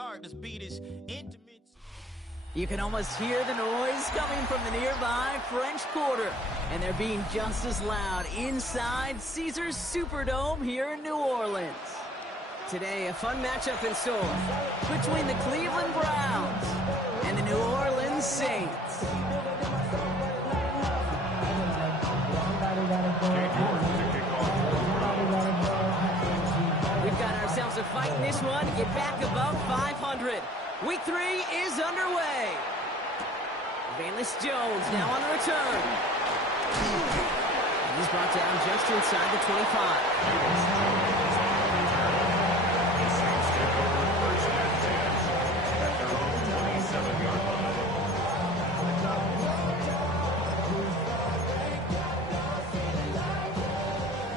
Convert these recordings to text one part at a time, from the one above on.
start. This beat is intimate. You can almost hear the noise coming from the nearby French Quarter. And they're being just as loud inside Caesars Superdome here in New Orleans. Today, a fun matchup in store between the Cleveland Browns and the New Orleans Saints. We've got ourselves a fight in this one to get back above 500. Week 3 is underway. Valus Jones now on the return. He's brought down just inside the 25.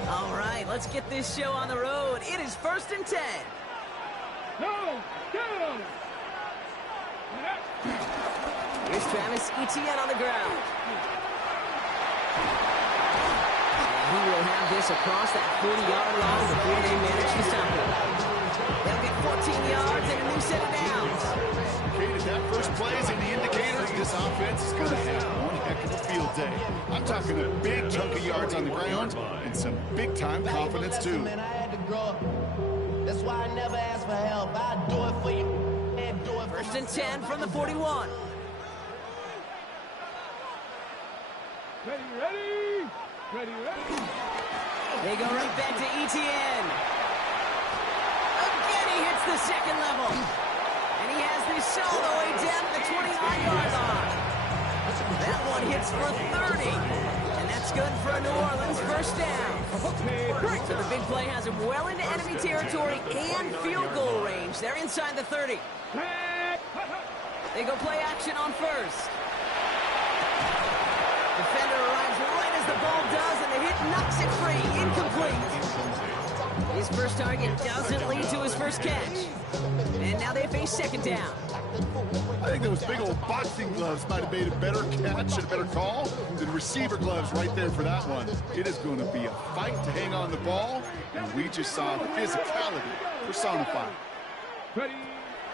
All right, let's get this show on the road. It is 1st and 10. Go! Here's Travis Etienne on the ground. And he will have this across that 40-yard line before they manage to stop him. They'll get 14 yards and a new set of downs. Okay, that first play is in the indicators. This offense is going to have one heck of a field day. I'm talking a big chunk of yards on the ground and some big-time confidence, too. Man, I had to grow up. That's why I never ask for help. I'd do it for you. First and 10 from the 41. Ready. They go right back to Etienne. Again, he hits the second level. And he has this all the way down to the 29-yard line. That one hits for 30. And that's good for a New Orleans first down. So the big play has him well into enemy territory and field goal range. They're inside the 30. They go play action on first. Defender arrives right as the ball does, and the hit knocks it free. Incomplete. His first target doesn't lead to his first catch. And now they face second down. I think those big old boxing gloves might have made a better catch and a better call than receiver gloves right there for that one. It is going to be a fight to hang on the ball, and we just saw physicality personified.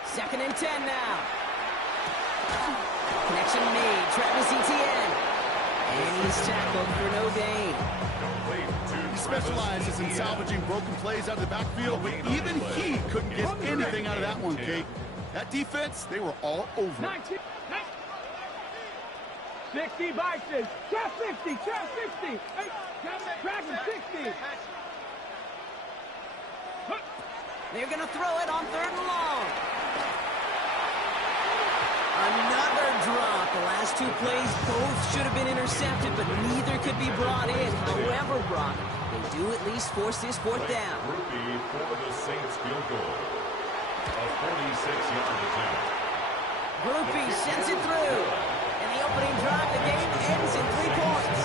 Second and 10 now. Connection made. Travis Etienne. And he's tackled for no gain. He specializes in salvaging broken plays out of the backfield, but even he couldn't get anything out of that one, Kate. That defense, they were all over. 60 Bison. Trap 60. Trap 60. Trap 60. They're going to throw it on 3rd and long. Another drop. The last 2 plays both should have been intercepted, but neither could be brought in. However, Brock, they do at least force this 4th down. Rookie for the Saints field goal. A 46-yard attempt. Groupie sends it through. And the opening drive, the game ends in 3 points.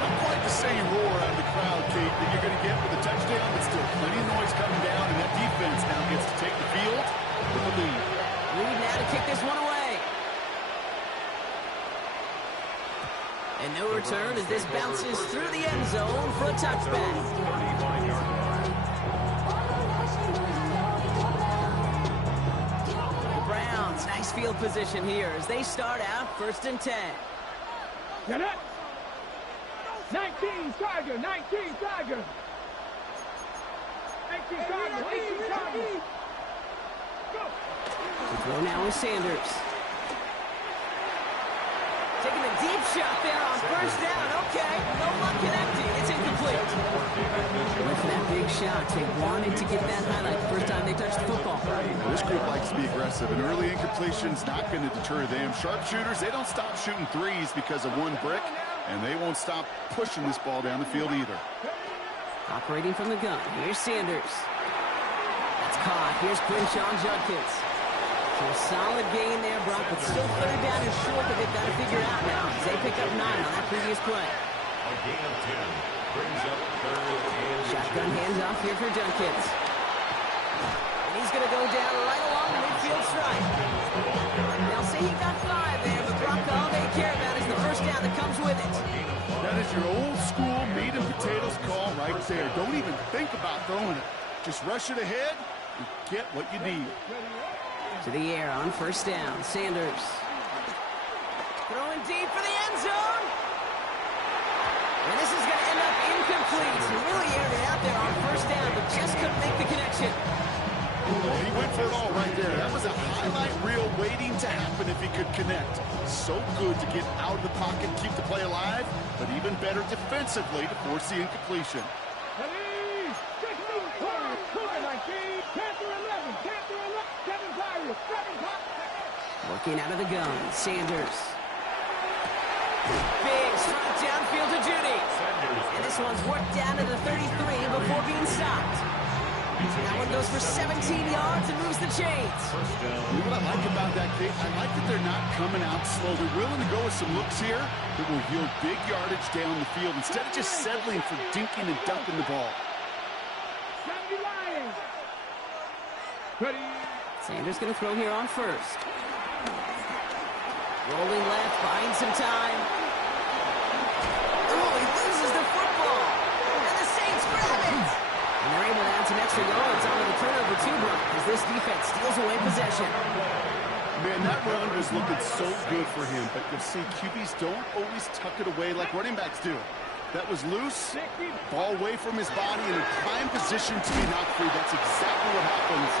Not quite the same roar out of the crowd, Kate, that you're going to get with a touchdown, but still plenty of noise coming down, and that defense now gets to take the field with the lead. Reed now to kick this one away. And no return as this bounces through the end zone for a touchback. The Browns, nice field position here as they start out 1st and 10. Get it. 19 Tiger. 19 Tiger. 18 Tiger. 18 Tiger. The throw now is Sanders. Taking a deep shot there on 1st down. Okay, no luck connecting. It's incomplete. Went for that big shot. They wanted to get that highlight the first time they touched the football. This group likes to be aggressive, and early incompletion's not going to deter them. Sharpshooters, they don't stop shooting threes because of one brick, and they won't stop pushing this ball down the field either. Operating from the gun. Here's Sanders. That's caught. Here's Quinshon Judkins. So a solid gain there, Brock, but still 3rd down and short that they've got to figure out now. They pick up 9 on that previous play. A gain of 10 brings up 3rd and Shotgun handoff here for Judkins. And he's going to go down right along the midfield stripe. They'll say he got 5 there, but Brock, all they care about is the first down that comes with it. That is your old school meat and potatoes call right there. Don't even think about throwing it. Just rush it ahead You get what you need. To the air on first down. Sanders. Throwing deep for the end zone. And this is going to end up incomplete. He really aired it out there on first down, but just couldn't make the connection. Well, he went for it all right there. That was a highlight reel waiting to happen if he could connect. So good to get out of the pocket, keep the play alive, but even better defensively to force the incompletion. Working out of the gun, Sanders. Big strike downfield to Judy. And this one's worked down to the 33 before being stopped. That one goes for 17 yards and moves the chains. You know what I like about that, Kate? I like that they're not coming out slow. They're willing to go with some looks here that will yield big yardage down the field instead of just settling for dinking and dumping the ball. Sanders going to throw here on first. Rolling left, buying some time. Oh, he loses the football. And the Saints grab it. And they're able to add some extra yards onto the turnover two block as this defense steals away possession. Man, that run was looking so good for him, but you'll see QBs don't always tuck it away like running backs do. That was loose, ball away from his body in a prime position to be knocked free. That's exactly what happens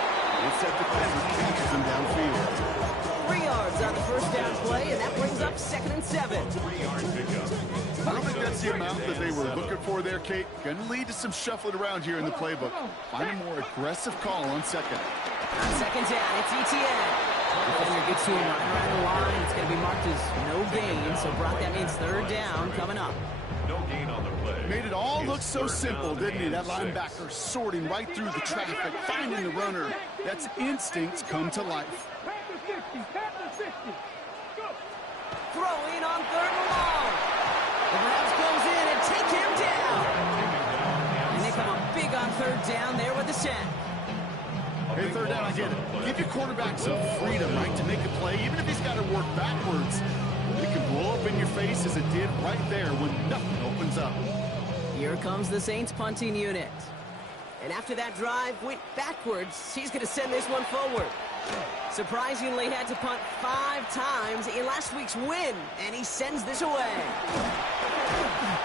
once that defender catches him downfield. 3 yards on the first down play, and that brings up 2nd and 7. I don't think that's the amount that they were looking for there, Kate. Going to lead to some shuffling around here in the playbook. Find a more aggressive call on second. On 2nd down, it's ETN. Defender gets to him right around the line. It's going to be marked as no gain, so Brock, that means 3rd down coming up. No gain on the play. Made it all look so simple, didn't he? That linebacker sorting right through the traffic, finding the runner. That's instincts come to life. Throwing on 3rd and long. The Browns goes in and take him down. And they come up big on 3rd down there with the sack. Hey, 3rd down, I get it. Give your quarterback some freedom, right, to make a play, even if he's got to work backwards. It can blow up in your face as it did right there when nothing opens up. Here comes the Saints punting unit. And after that drive went backwards, he's going to send this one forward. Surprisingly, had to punt 5 times in last week's win, and he sends this away.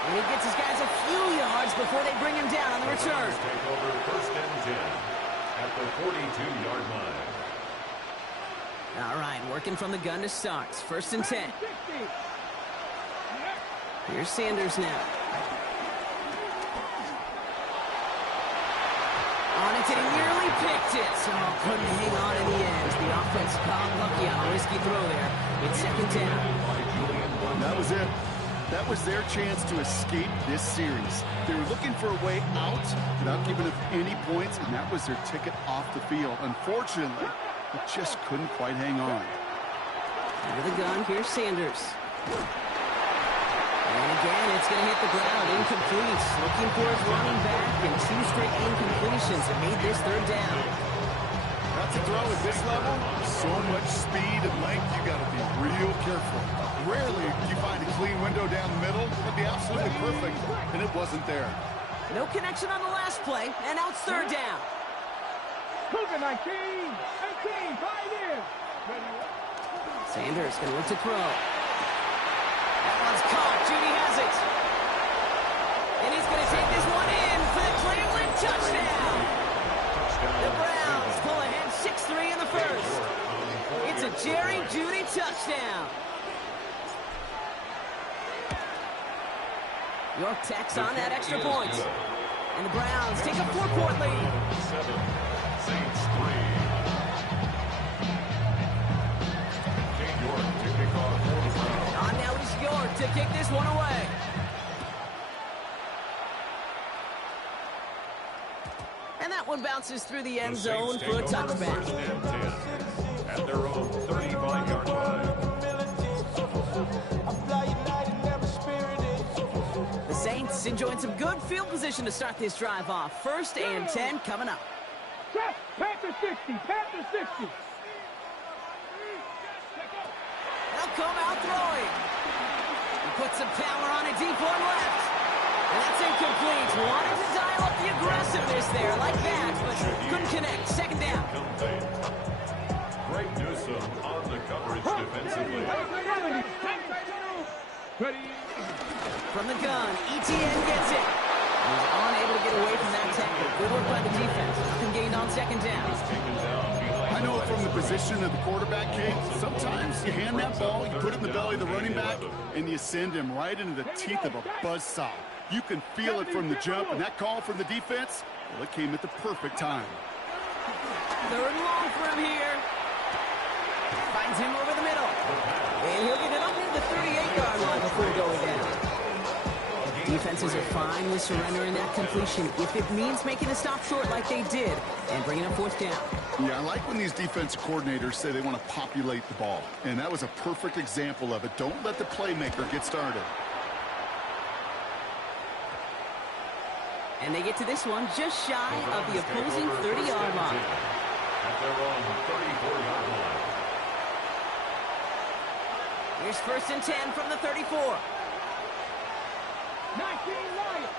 And he gets his guys a few yards before they bring him down on the return. Take over 1st and 10 at the 42-yard line. All right, working from the gun to start. 1st and 10. Here's Sanders now. On it, and he nearly picked it. So couldn't hang on in the end. The offense got lucky on a risky throw there. It's 2nd down. That was it. That was their chance to escape this series. They were looking for a way out without giving up any points, and that was their ticket off the field. Unfortunately, they just couldn't quite hang on. Under the gun, here's Sanders. And again, it's going to hit the ground. Incomplete. Looking for his running back, and 2 straight incompletions have made this 3rd down. That's a throw at this level. So much speed and length, you got to be real careful. Rarely do you find a clean window down the middle. It'd be absolutely perfect, and it wasn't there. No connection on the last play, and now it's 3rd down. Cougar 19, 18, 5 in. Sanders going to look to throw. That one's caught. Judy has it. And he's going to take this one in for the Cleveland touchdown. The Browns pull ahead 6-3 in the first. It's a Jerry Judy touchdown. York tacks on that extra point. And the Browns take a 4-point lead. 7, Saints 3. King York to kick off for the Browns. On now is York to kick this one away. And that one bounces through the end zone for a touchback. 1st and 10 at their own 35-yard line. The Saints enjoying some good field position to start this drive off. 1st and 10 coming up. Panther 60, Panther 60. They'll come out throwing. He puts some power on a deep one left. And that's incomplete. Wanted to dial up the aggressiveness there like that, but couldn't connect. Second down. Greg Newsome on the coverage defensively. From the gun, ETN gets it. He's unable to get away from that tackle. Good work by the defense. Nothing gained on second down. I know from the position of the quarterback, Kate, sometimes you hand that ball, you put it in the belly of the running back, and you send him right into the teeth of a buzzsaw. You can feel it from the jump, and that call from the defense, well, it came at the perfect time. Third and long for him here. Finds him over the middle. And he'll get it up near the 38-yard line before going down. Defenses are fine with surrendering that completion if it means making a stop short like they did and bringing up fourth down. Yeah, I like when these defensive coordinators say they want to populate the ball, and that was a perfect example of it. Don't let the playmaker get started. And they get to this one just shy of the opposing 30-yard line. At their own 34-yard line. Here's first and 10 from the 34. 19 Lions.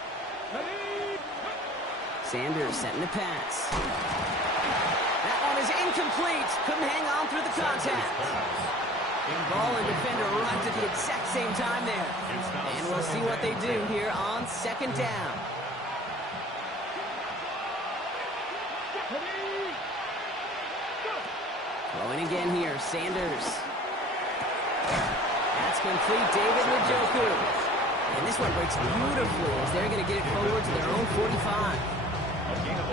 Sanders setting the pass. That one is incomplete. Couldn't hang on through the contact. Ball and defender arrived at the exact same time there. And we'll see what they do here on second down. Throwing again here, Sanders. That's complete, David Njoku. And this one breaks beautifully as they're going to get it forward to their own 45.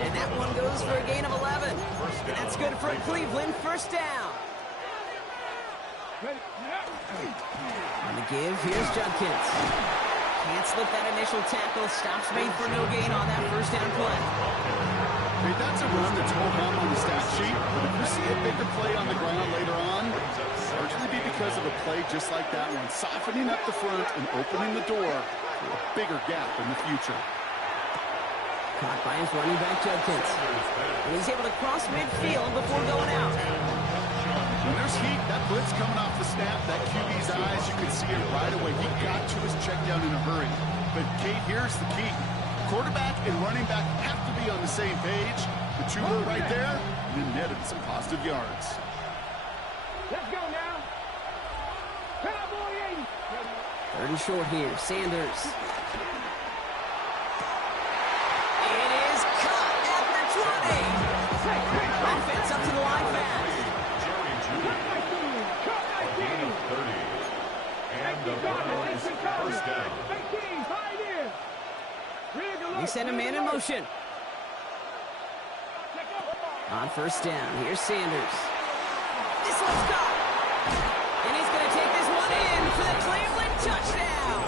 And that one goes for a gain of 11. And that's good for Cleveland, first down. On the give, here's Judkins. Can't slip that initial tackle. Stops made for no gain on that first down play. Hey, that's a run that's ho-hum on the stat sheet, but if you see a bigger play on the ground later on, largely be because of a play just like that one, softening up the front and opening the door for a bigger gap in the future. Caught by his running back, Judkins. And he's able to cross midfield before going out. When there's heat, that blitz coming off the snap, that QB's eyes, you can see it right away. He got to his check down in a hurry. But, Kate, here's the key. Quarterback and running back have to be on the same page. The two were right there, and then netted some positive yards. Let's go now. Cowboy 80. Third and short here, Sanders. It is caught at the 20. Offense up to the line fast. Gain of 30. And the Browns first down. 18, hide in. They send a man in motion. On first down, here's Sanders. This one's caught. And he's going to take this one in for the Cleveland touchdown.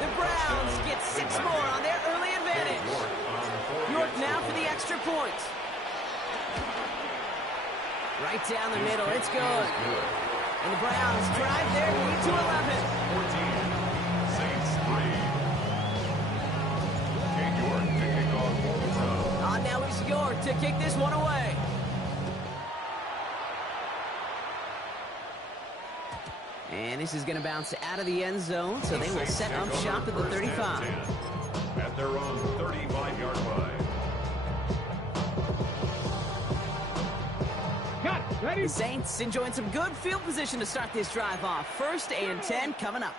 The Browns get 6 more on their early advantage. York now for the extra point. Right down the middle, it's good. And the Browns drive their lead to 11. 14. Saints 3. Kate York to kick off for the Browns. On now is York to kick this one away. And this is going to bounce out of the end zone, so they will set up shop at the 35. At their own 35-yard line. The Saints enjoying some good field position to start this drive off. First and 10 coming up.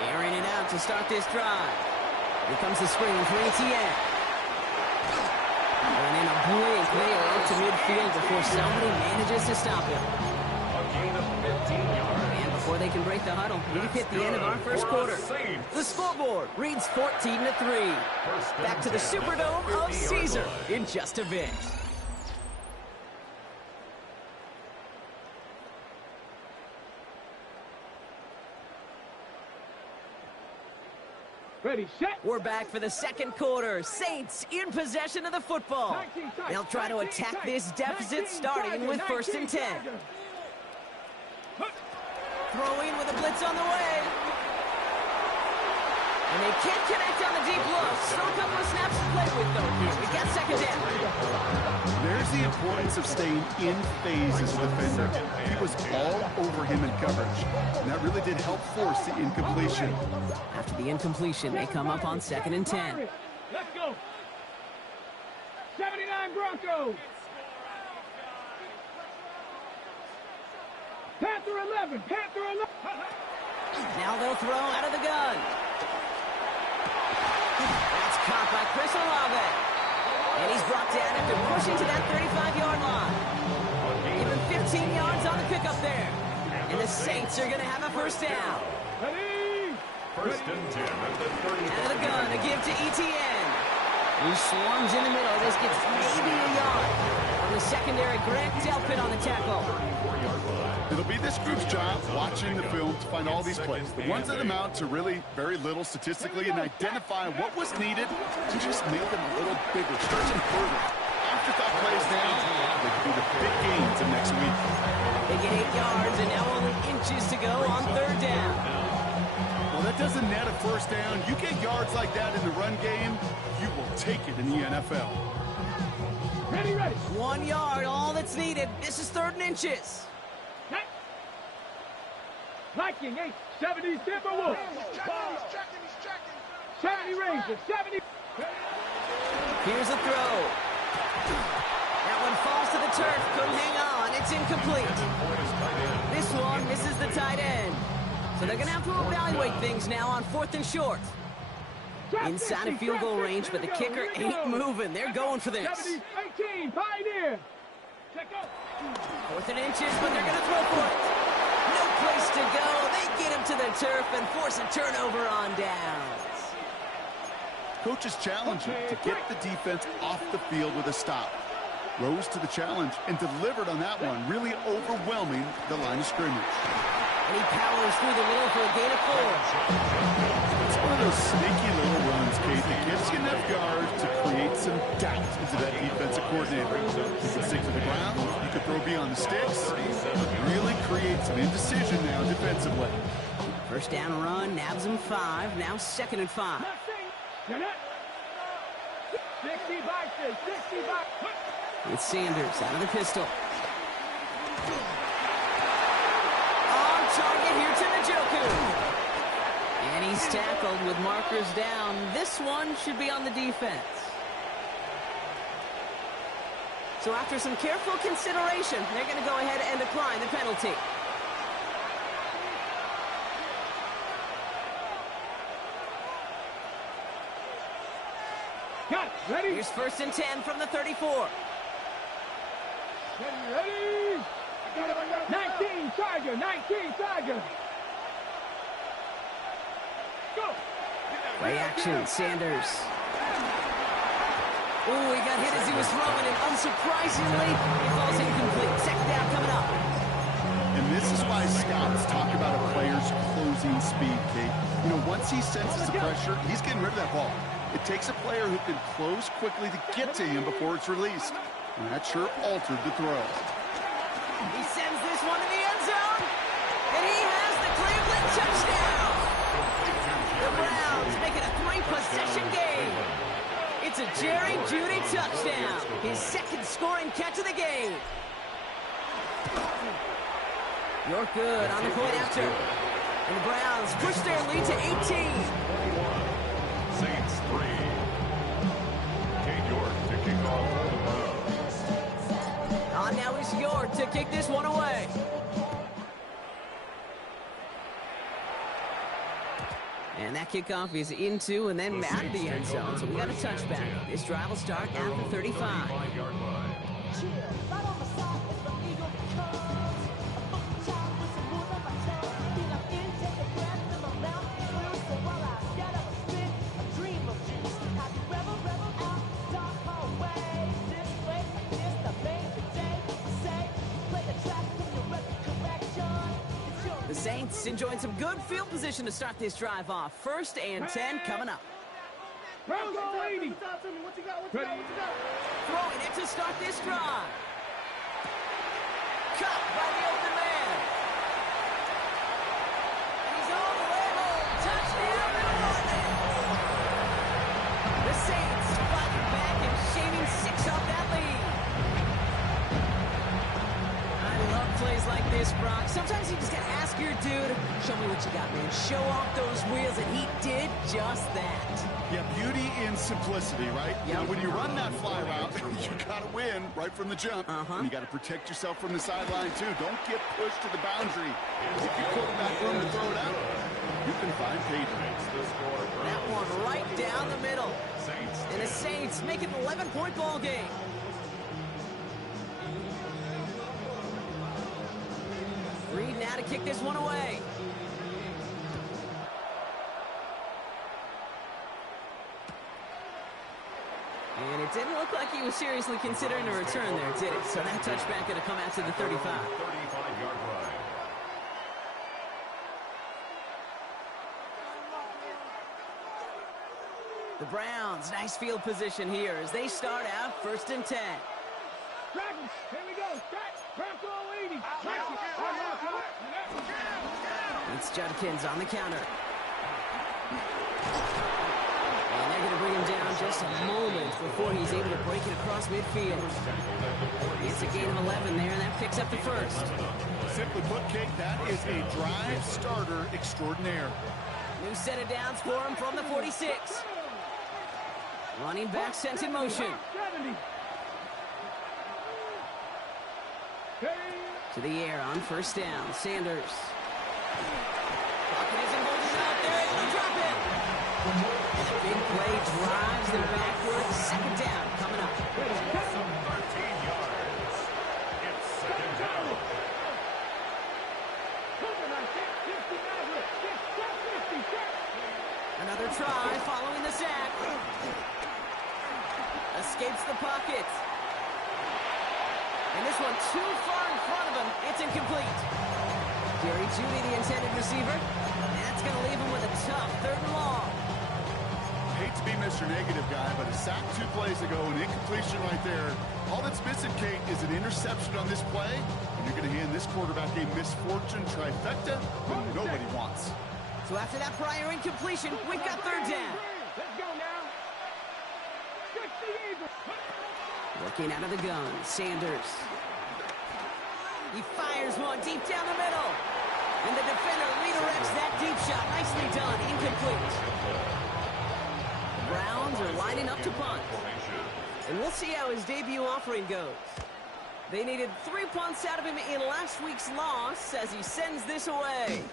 Airing it out to start this drive. Here comes the screen for ETN. And in a blink, they are up to midfield before somebody manages to stop him. A gain of 15 yards. And before they can break the huddle, we've hit the end of our first quarter. The scoreboard reads 14-3. Back to the Superdome of Caesar in just a bit. Ready, set. We're back for the second quarter. Saints in possession of the football. They'll try to attack this deficit starting with first and 10. Throwing with a blitz on the way. And they can't connect on the deep look. Still a couple of snaps to play with, though. Here we got second down. There's the importance of staying in phase as a defender. He was all over him in coverage, and that really did help force the incompletion. After the incompletion, they come up on 2nd and 10. Let's go. 79 Broncos. Panther 11. Panther 11. Now they'll throw out of the gun. That's caught by Chris Olave. And he's brought down after pushing to that 35-yard line. Even 15 yards on the pickup there. And the Saints are going to have a first down. Ready. First and 10 at the 30. Out of the gun to give to Etienne. He swarms in the middle. This gets maybe a yard. On the secondary, Grant Delpit on the tackle. It'll be this group's job watching the film to find all these plays. The ones that amount to really very little statistically and identify what was needed to just make them a little bigger, stretch them further. Afterthought plays now, they could be the big gains of next week. They get 8 yards and now only inches to go on 3rd down. Well, that doesn't net a first down. You get yards like that in the run game, you will take it in the NFL. Ready, ready. 1 yard, all that's needed. This is 3rd and inches. Viking 8, 70 Timberwolves. 70 Rangers, 70. Here's a throw. That one falls to the turf. Couldn't hang on. It's incomplete. This one misses the tight end. So they're going to have to evaluate things now on 4th and short. Inside of field goal range, but the kicker ain't moving. They're going for this. 70, 18, Pioneer. Check out. 4th and inches, but they're going to throw for it. No place to go. They get him to the turf and force a turnover on downs. Coach's challenge to get the defense off the field with a stop. Rose to the challenge and delivered on that one, really overwhelming the line of scrimmage. And he powers through the middle for a gain of 4. It's one of those sneaky little runs, Kate, that gives you enough yards to create some doubt into that defensive coordinator. You can stick to the ground, you can throw beyond the sticks, really create some indecision now defensively. First down run, nabs him 5, now 2nd and 5. 60 by 6, 60 by. It's Sanders out of the pistol. On target here to Njoku. And he's tackled with markers down. This one should be on the defense. So after some careful consideration, they're going to go ahead and apply the penalty. Got it. Ready? Here's 1st and 10 from the 34. Ready? 19 Tiger, 19 Tiger. Go. Play action, Sanders. Ooh, he got hit as he was throwing, and unsurprisingly, it falls incomplete. 2nd down coming up. And this is why scouts talk about a player's closing speed, Kate. You know, once he senses the pressure, he's getting rid of that ball. It takes a player who can close quickly to get to him before it's released. And that sure altered the throw. He sends this one to the end zone, and he has the Cleveland touchdown. The Browns make it a 3-possession game. It's a Jerry Jeudy touchdown, his 2nd scoring catch of the game. You're good on the point after. And the Browns push their lead to 18. Saints 3. Kate York to kick off for the Browns. On now is York to kick this one away. And that kickoff is into and then out of the end zone. So we got a touchback. This drive will start at the 35. 5-yard line. The Saints enjoying some good field position to start this drive off. 1st and 10 coming up. Browns on 80. Ready? Throwing it to start this drive. Caught by the open man. He's all the way home. Touchdown, New Orleans. The Saints fighting back and shaving 6 off that lead. plays like this, Brock, sometimes you just gotta ask your dude, show me what you got, man. Show off those wheels, and he did just that. Yeah, beauty in simplicity, right? You know, when you run that fly route, you got to win right from the jump. And you got to protect yourself from the sideline, too. Don't get pushed to the boundary. If your quarterback room to throw it out, you can find Peyton. That one right down the middle. And the Saints make it an 11-point ball game. Reed now to kick this one away. And it didn't look like he was seriously considering a return there, did it? So that touchback going to come out to the 35. 35-yard line. The Browns, nice field position here as they start out 1st and 10. Dragons, here we go. Bronco 80. It's Judkins on the counter. And they're going to bring him down just a moment before he's able to break it across midfield. It's a gain of 11 there, and that picks up the first. Simply put, Kate, that is a drive starter extraordinaire. New set of downs for him from the 46. Running back sent in motion. 70. To the air on 1st down. Sanders. Pocket isn't holding out. They're able to drop it. And a big play drives them backwards. 2nd down coming up. 13 yards. It's 2nd down. Another try following the sack. Escapes the pocket. And this one too far in front of him. It's incomplete. Jerry Jeudy, the intended receiver. That's going to leave him with a tough 3rd and long. Hate to be Mr. Negative guy, but a sack 2 plays ago, an incompletion right there. All that's missing, Kate, is an interception on this play, and you're going to hand this quarterback a misfortune trifecta that nobody wants. So after that prior incompletion, we've got 3rd down. Let's go now. Working out of the gun, Sanders. He fires one deep down the middle. And the defender redirects that deep shot. Nicely done. Incomplete. The Browns are lining up to punt. And we'll see how his debut offering goes. They needed 3 punts out of him in last week's loss as he sends this away.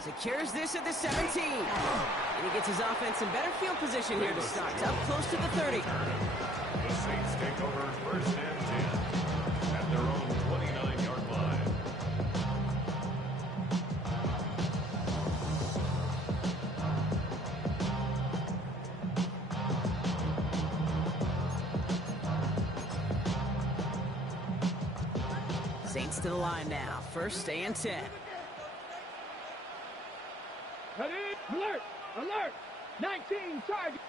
Secures this at the 17. And he gets his offense in better field position here to start. Up close to the 30. The Saints take over 1st and 10 at their own 29-yard line. Saints to the line now. 1st and 10. Ready? Alert! Alert! 19 target.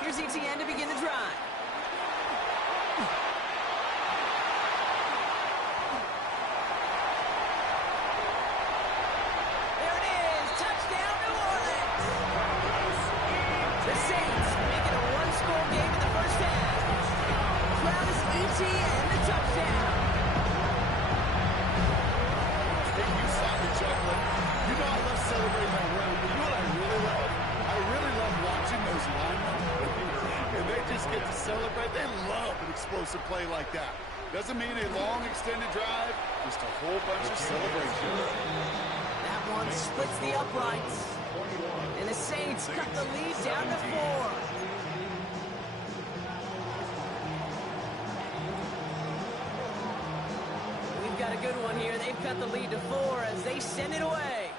Here's ETN to begin the drive. There it is. Touchdown, New Orleans. The Saints make it a 1-score game in the 1st half. Travis ETN, the touchdown. Hey, you saw me juggling. You know I love celebrating that run, but you know what I really love? I really love watching those linemen. And they just get to celebrate. They love an explosive play like that. Doesn't mean a long extended drive, just a whole bunch of celebration. That one splits the uprights. And the Saints cut the lead down to 4. We've got a good one here. They've cut the lead to 4 as they send it away.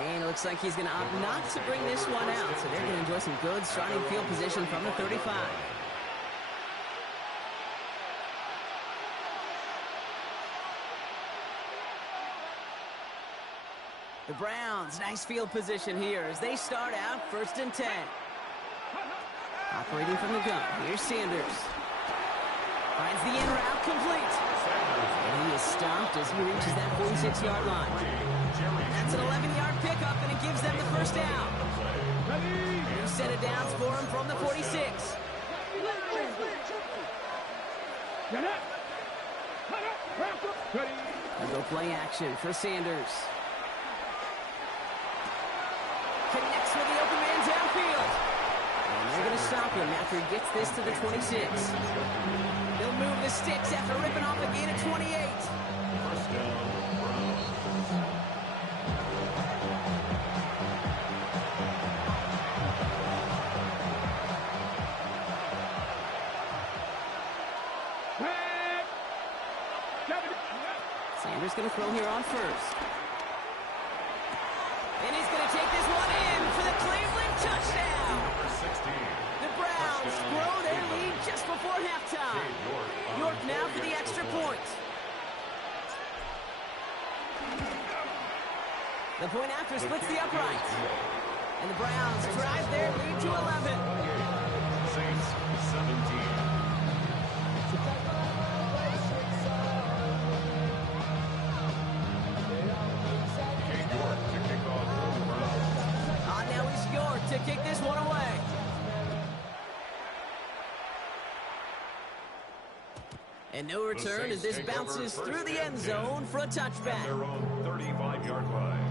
And it looks like he's going to opt not to bring this one out. So they're going to enjoy some good starting field position from the 35. The Browns, nice field position here as they start out 1st and 10. Operating from the gun, here's Sanders. Finds the in route complete. And he is stopped as he reaches that 46-yard line. That's an 11-yard pickup, and it gives them the 1st down. New set of downs for him from the 46. They'll go play action for Sanders. Connects with the open man downfield. And they're going to stop him after he gets this to the 26. They'll move the sticks after ripping off a gain of 28. First down, Browns. Sanders going to throw here on first. And he's going to take this one in for the Cleveland touchdown. Number 16. The Browns grow their lead just before halftime. York now for the extra point. The point after splits the uprights. And the Browns drive their lead to 11. Saints 17. To kick this one away. And no return as this bounces through the end zone for a touchback. Their own 35-yard line.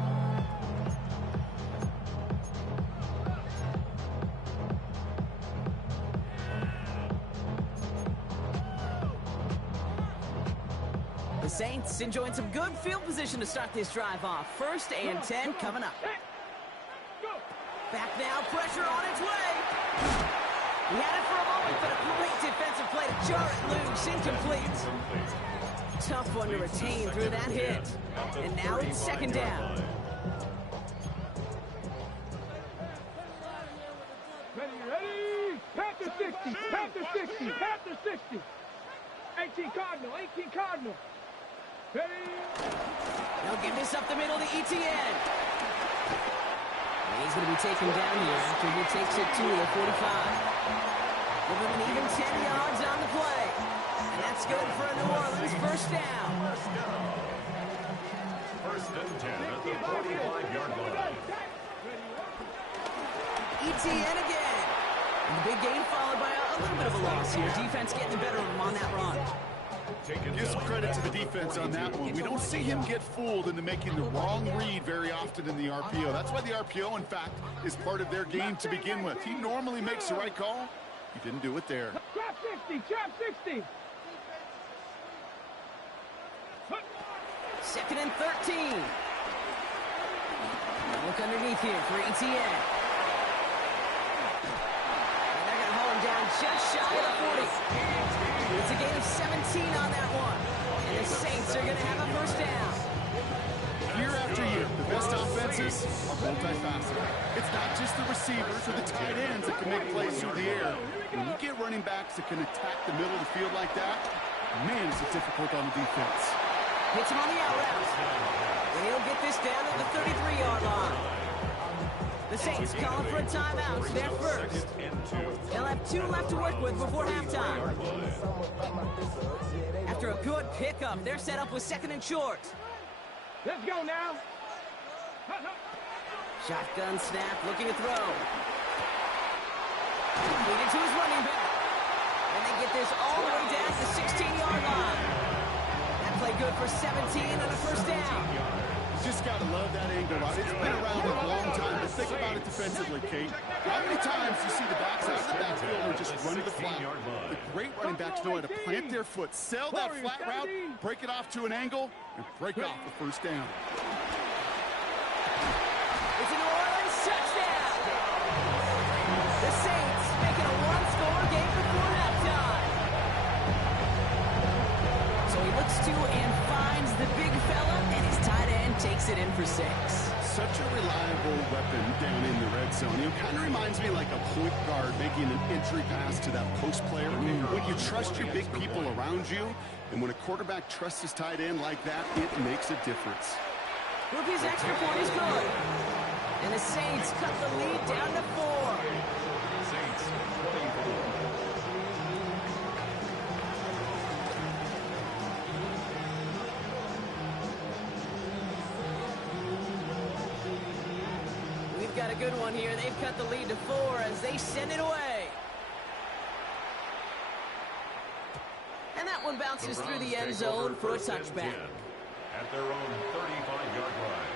The Saints enjoying some good field position to start this drive off. 1st and 10 coming up. Back now, pressure on its way. He had it for a moment, but a great defensive play to jar it loose, incomplete. Tough one to retain through that hit. And now it's 2nd down. Ready? Panther 60, Panther 60, Panther 60. 18 Cardinal, 18 Cardinal. Ready? They'll give this up the middle to ETN. He's going to be taken down here after he takes it to the 45. Give him an even 10 yards on the play. And that's good for a New Orleans 1st down. First and 10 at the 45-yard line. ETN again. And the big gain followed by a little bit of a loss here. Defense getting the better of him on that run. Give some credit to the defense on that one. We don't see him get fooled into making the wrong read very often in the RPO. That's why the RPO, in fact, is part of their game to begin with. He normally makes the right call. He didn't do it there. Trap 60, trap 60. 2nd and 13. Look underneath here for ETN. And they're going to hold him down just shy of the 40. It's a gain of 17 on that one. And the Saints are going to have a 1st down. Year after year, the best offenses are multifaceted. It's not just the receivers or the tight ends that can make plays through the air. When you get running backs that can attack the middle of the field like that, man, it's difficult on the defense. Hits him on the out route. And he'll get this down at the 33-yard line. The Saints calling for a timeout. They're first. They'll have 2 left to work with before halftime. After a good pickup, they're set up with 2nd and short. Let's go now. Shotgun snap, looking to throw. Leading to his running back. And they get this all the way down to the 16-yard line. That play good for 17 and a 1st down. Just got to love that angle route. It's been around a long time, but think about it defensively, Kate. How many times do you see the backs out of the backfield and just run to the flat? The great running backs know how to plant their foot, sell that flat route, break it off to an angle, and break off the 1st down. It's a New Orleans touchdown. The Saints making a 1-score game before halftime. So he looks to and finds the big fella, and his tight end takes it in for 6. Such a reliable weapon down in the red zone. It kind of reminds me like a point guard making an entry pass to that post player. When you trust your big people around you, and when a quarterback trusts his tight end like that, it makes a difference. Rookie's extra point is good. And the Saints cut the lead down to 4. Saints 24. Got a good one here. They've cut the lead to 4 as they send it away. one bounces through the end zone for a touchback. At their own 35-yard line.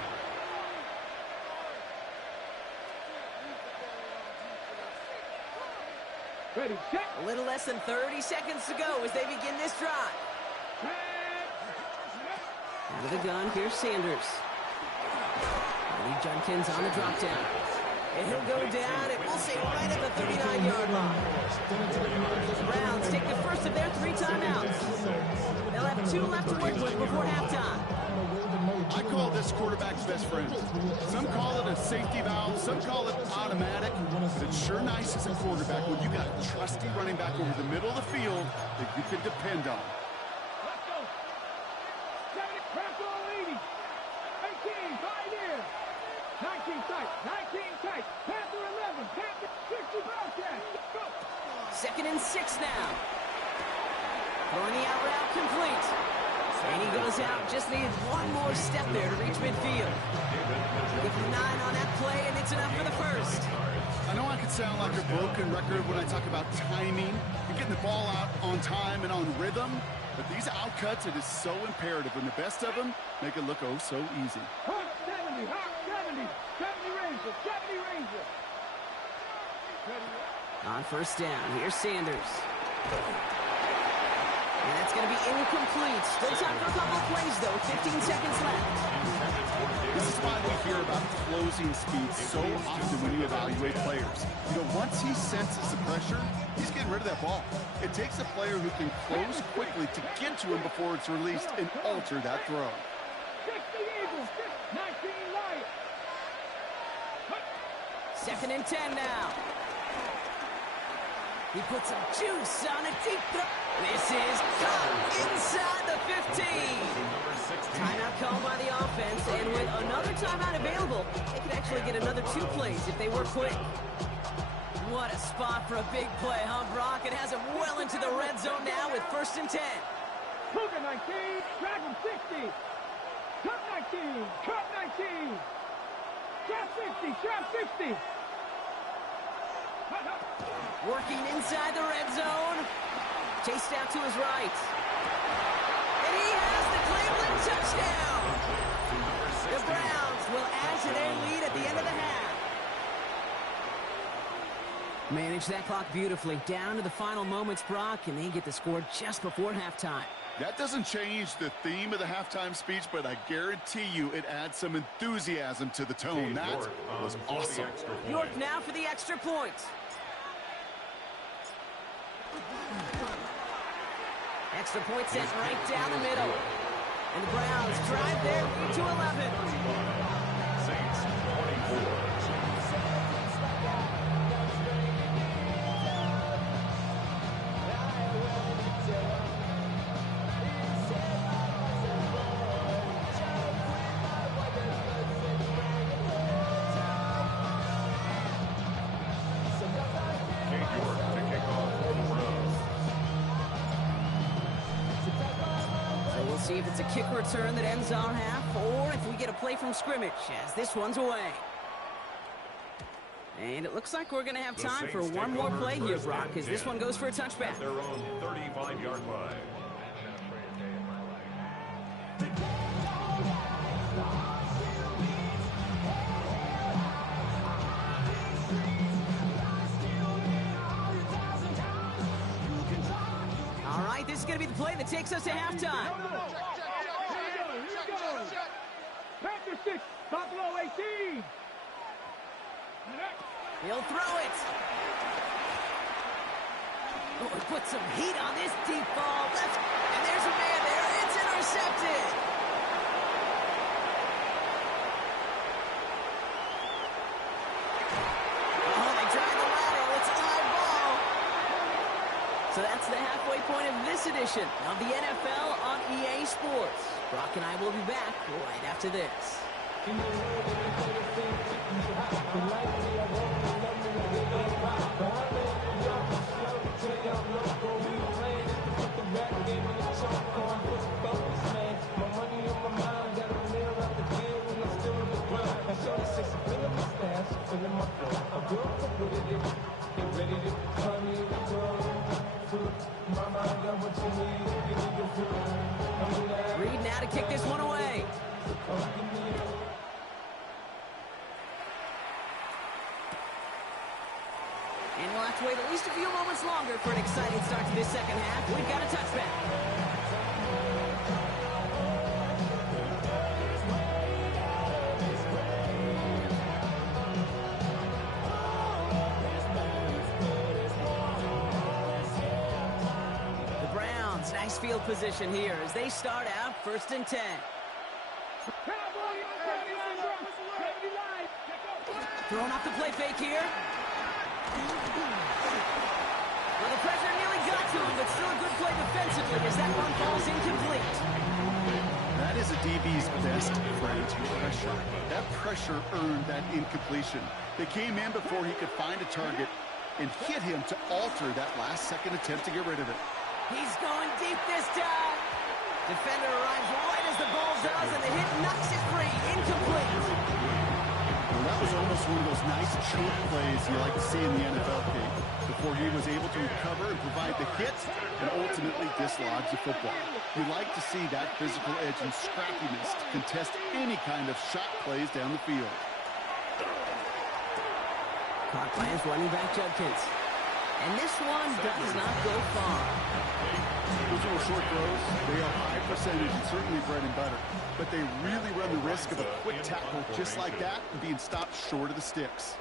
Ready, set. A little less than 30 seconds to go as they begin this drive. Out of the gun, here's Sanders. Lee Judkins on the drop down. And he'll go down, and we'll say right at the 39-yard line. The Browns take the first of their 3 timeouts. They'll have 2 left to work with before halftime. I call this quarterback's best friend. Some call it a safety valve, some call it automatic, but it's sure nice as a quarterback when you got a trusty running back over the middle of the field that you can depend on. Let's go. 70, press all 80. 18, 5 here. 19 tight, 19 tight. Panther 11, Panther 60, Bobcat. Go. 2nd and 6 now. Throwing the out route complete. And he goes out, just needs one more step there to reach midfield. Give him 9 on that play, and it's enough for the first. I know I could sound like a broken record when I talk about timing and getting the ball out on time and on rhythm, but these outcuts, it is so imperative, and the best of them make it look oh so easy. Hawk 70, Hawk 70, 70 Ranger, 70 Ranger. On first down, here's Sanders. And that's going to be incomplete. Still time for a couple of plays, though. 15 seconds left. This is why we hear about closing speed so often when you evaluate players. You know, once he senses the pressure, he's getting rid of that ball. It takes a player who can close quickly to get to him before it's released and alter that throw. 60 Eagles, 19 Lions. 2nd and 10 now. He puts some juice on a deep throw. This is caught inside the 15. Timeout called by the offense, and with another timeout available, they could actually get another 2 plays if they work quick. What a spot for a big play, huh, Brock? It has him well into the red zone now with 1st and 10. Cougar 19, Dragon 60. Cut 19, cut 19. Trap 60, trap 60. Working inside the red zone. Chased out to his right. And he has the Cleveland touchdown. The Browns will add to their lead at the end of the half. Manage that clock beautifully. Down to the final moments, Brock, and they get the score just before halftime. That doesn't change the theme of the halftime speech, but I guarantee you it adds some enthusiasm to the tone. That was awesome. York now for the extra point. Extra point sent right down the middle. And the Browns drive their lead to 11. Saints 24. See if it's a kick return that ends our half, or if we get a play from scrimmage, as this one's away. And it looks like we're going to have time for one more play here, Brock, as this one goes for a touchback. At their own 35-yard line. All right, this is going to be the play that takes us to halftime. Panther 6, Buffalo 18. He'll throw it. Oh, he put some heat on this deep ball. Left, and there's a man there. It's intercepted. Oh, they tried the lateral. It's a live ball. So that's the halfway point of this edition of the NFL on EA Sports. Brock and I will be back right after this. Mama, I got what you need. we'll have to wait at least a few moments longer for an exciting start to this second half. We've got a touchback. The Browns, nice field position here as they start out 1st and 10. Throwing off the play fake here. Well, the pressure nearly got to him, but still a good play defensively as that one falls incomplete. That is a DB's best friend, pressure. That pressure earned that incompletion. They came in before he could find a target and hit him to alter that last-second attempt to get rid of it. He's going deep this time. Defender arrives right as the ball does, and the hit knocks it free. Incomplete. Well, that was almost one of those nice choke plays you like to see in the NFL, Kate, before he was able to recover and provide the hit and ultimately dislodge the football. You like to see that physical edge and scrappiness to contest any kind of shot plays down the field. Clock plans running back Judkins. And this one does not go far. Those little short throws, they are high percentage and certainly bread and butter. But they really run the risk of a quick tackle just like that and being stopped short of the sticks.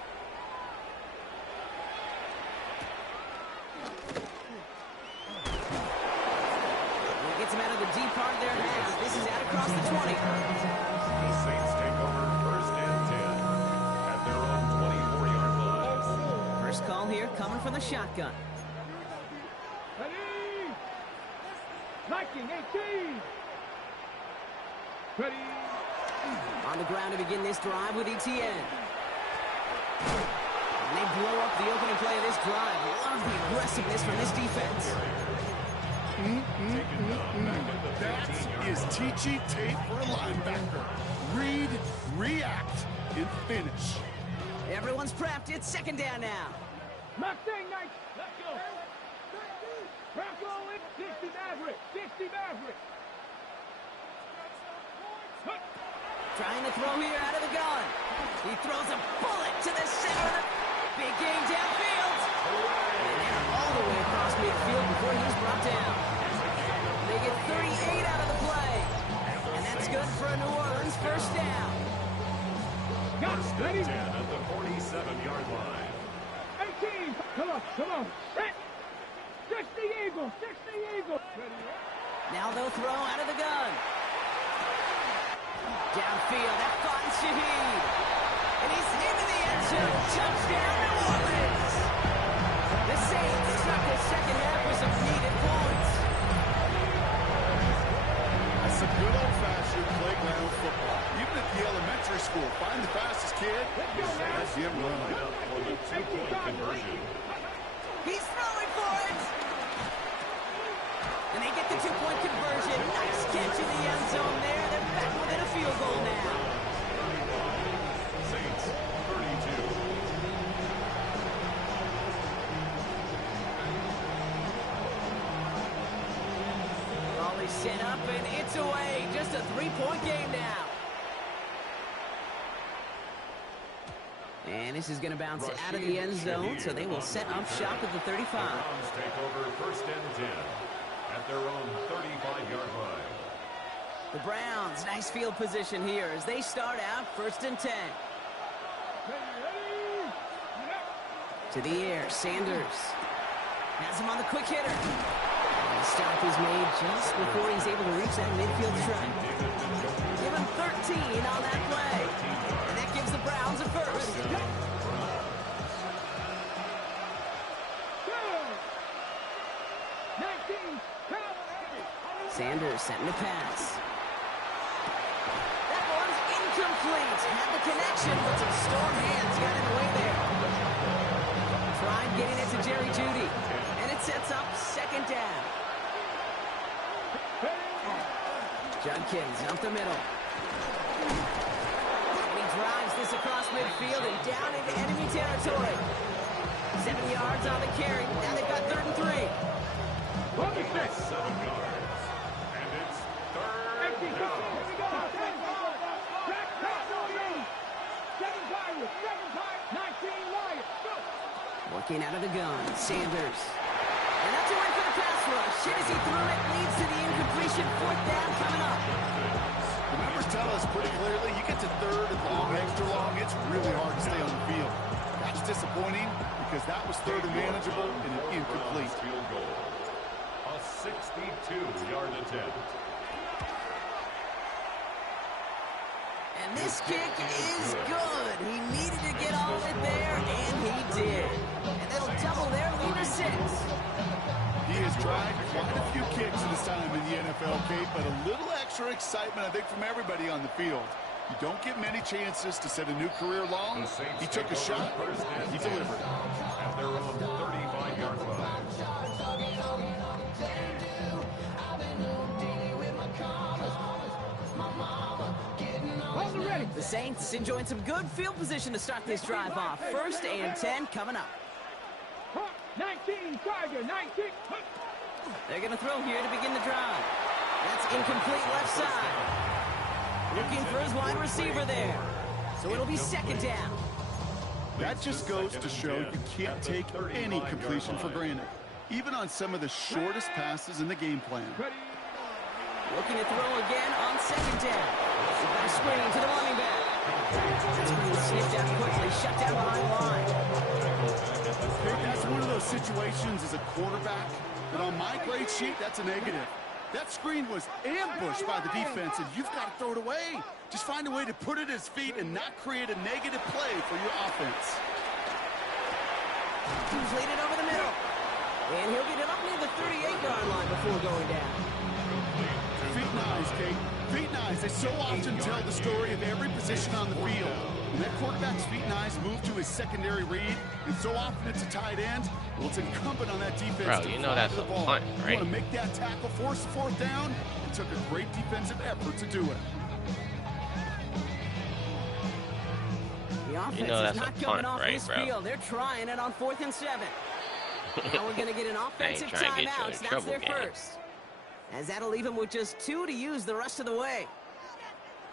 He gets him out of the deep part of their half. This is out across the 20. The Saints take over 1st and 10 at their own 24-yard line. First call here coming from the shotgun. Ready? Liking 18. Ready? On the ground to begin this drive with ETN. And they blow up the opening play of this drive. Love the aggressiveness from this defense. That is teachy tape for a linebacker. Read, react, and finish. Everyone's prepped. It's 2nd down now. Mustang Knights. Let's go. Crack roll it. 60 Maverick. 60 Maverick. Trying to throw here out of the gun. He throws a bullet to the center of the big game downfield. And they're all the way across midfield before he's brought down. They get 38 out of the play. And that's good for a New Orleans 1st down. 1st and 10 at the 47-yard line. 18. Come on, come on. 60 Eagles, 60 Eagles. Now they'll throw out of the gun. Downfield, that finds Shaheed. And he's into the end zone. Touchdown, New Orleans. The Saints start the second half with some needed points. That's some good old-fashioned playground football. Even at the elementary school, find the fastest kid, that's him run. For the 2-point conversion. He's throwing for it. And they get the 2-point conversion. Nice catch in the end zone there. They're back within a field goal now. Saints 32. Ball is set up and it's away. Just a 3-point game now. And this is going to bounce out of the end zone, so they will set up shop at the 35. The Browns take over 1st and 10 at their own 35-yard line. The Browns, nice field position here as they start out 1st and 10. To the air, Sanders has him on the quick hitter. And the stop is made just before he's able to reach that midfield strike. Give him 13 on that play. And that gives the Browns a 1st. Sanders setting the pass. That one's incomplete. Had the connection, but some storm hands got in the way there. Tried getting it to Jerry Jeudy. And it sets up 2nd down. Judkins up the middle. And he drives this across midfield and down into enemy territory. 7 yards on the carry. Now they've got 3rd and 3. 7 yards. And it's 3rd down. Looking out of the gun, Sanders. And that's a win for the pass rush. As he threw it, leads to the incompletion. 4th down coming up. The numbers tell us pretty clearly, you get to 3rd and long, extra long, it's really hard to stay on the field. That's disappointing because that was 3rd and manageable and an incomplete. Field goal. A 62-yard attempt. And this kick is good. He needed to get all of it there, and he did. And that'll double their lead to 6. He has tried quite a few kicks in his time in the NFL, Kate, but a little extra excitement, I think, from everybody on the field. You don't get many chances to set a new career long. He took a shot, and he delivered. At their own 35-yard line. The Saints enjoying some good field position to start this drive off. 1st and 10 coming up. 19, Tiger, 19. They're going to throw here to begin the drive. That's incomplete left side. Looking for his wide receiver there. So it'll be 2nd down. That just goes to show you can't take any completion for granted, even on some of the shortest passes in the game plan. Looking to throw again on 2nd down. We've got a screen to the running back. That screen snipped out quickly, shut down behind the line. That's one of those situations as a quarterback that on my grade sheet, that's a negative. That screen was ambushed by the defense, and you've got to throw it away. Just find a way to put it at his feet and not create a negative play for your offense. He's leading over the middle. And he'll get it up near the 38-yard line before going down. Feet nice, Kate. Feet nice. They so often tell the story of every position on the field. When that quarterback's feet nice move to his secondary read, and so often it's a tight end, well, it's incumbent on that defense Bro, to you know that's the a ball. punt, right? You want to make that tackle, force the 4th down. It took a great defensive effort to do it. The offense You know that's is a not punt, coming off right, this bro? field. They're trying it on 4th and 7. Now we're going to get an offensive trying to get you in timeout. That's trouble, their gang. first. As that'll leave them with just 2 to use the rest of the way.